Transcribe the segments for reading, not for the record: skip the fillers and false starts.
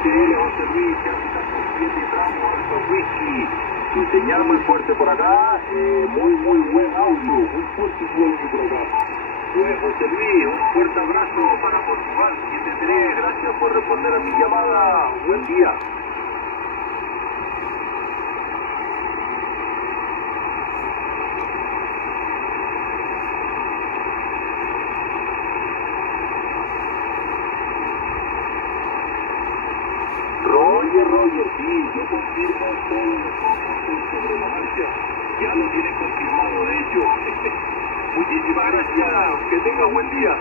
SL José Luis, Capitán con 7 Bravo Alfa Whisky. Tu señal muy fuerte por acá, muy buen audio, muy fuerte tu audio por acá. Pues José Luis, un fuerte abrazo para Portugal 73, gracias por responder a mi llamada, buen día. Roger, sí, yo confirmo todo lo que sobre la marcha. Ya lo tienen confirmado, de hecho. Muchísimas gracias. Que tenga buen día.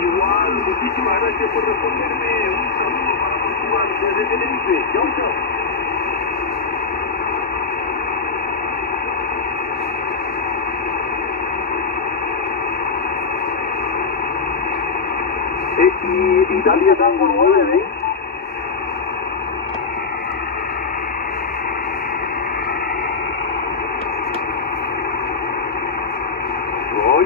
Igual, muchísimas gracias por responderme. Un saludo para Portugal desde Tenerife. Chao. Y Italia Tango 9,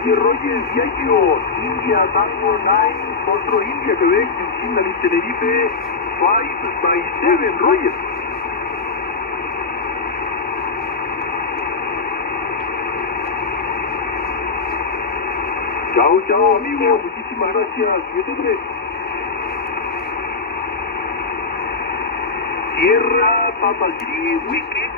Roger, Diageo, India Tango 9, Foxtrot India, Quebec, Signal in Tenerife, 5/7, Roger. Chao, amigo, muchísimas gracias, 73. Tierra, Papa G, Wiki.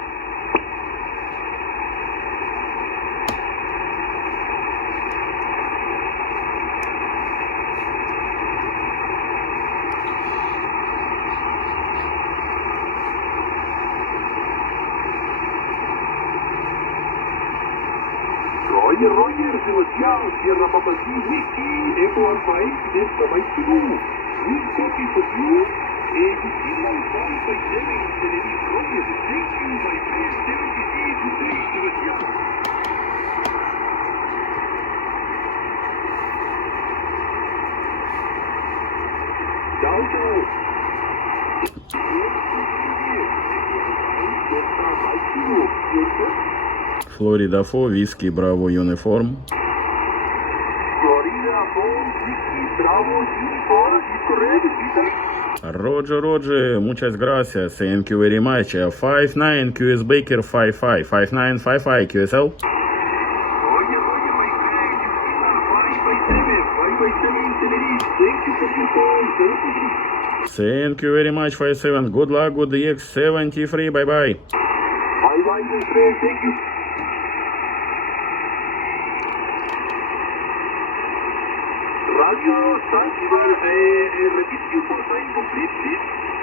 Roger, Sebastián, Sierra Papa G, Wiki, Echo Alpha 8, Delta Mike Kilo, Wind Copy for you, you see my 5/7 in Tenerife, Roger, thank you, my friend, 76, good day, Sebastián. Chao. Florida 4, Whiskey Bravo Uniform. Florida 4, Whiskey Bravo Uniform, is correct, Roger, muchas gracias. Thank you very much. 59 QS Baker 55, 5955 QSL. Roger, my friend, you see my 5/7 in Tenerife, thank you for your call, Thank you very much, 57. Good luck with the X73. Bye. Bye, my friend, thank you. Radio Zanzibar, repeat your full name complete, please.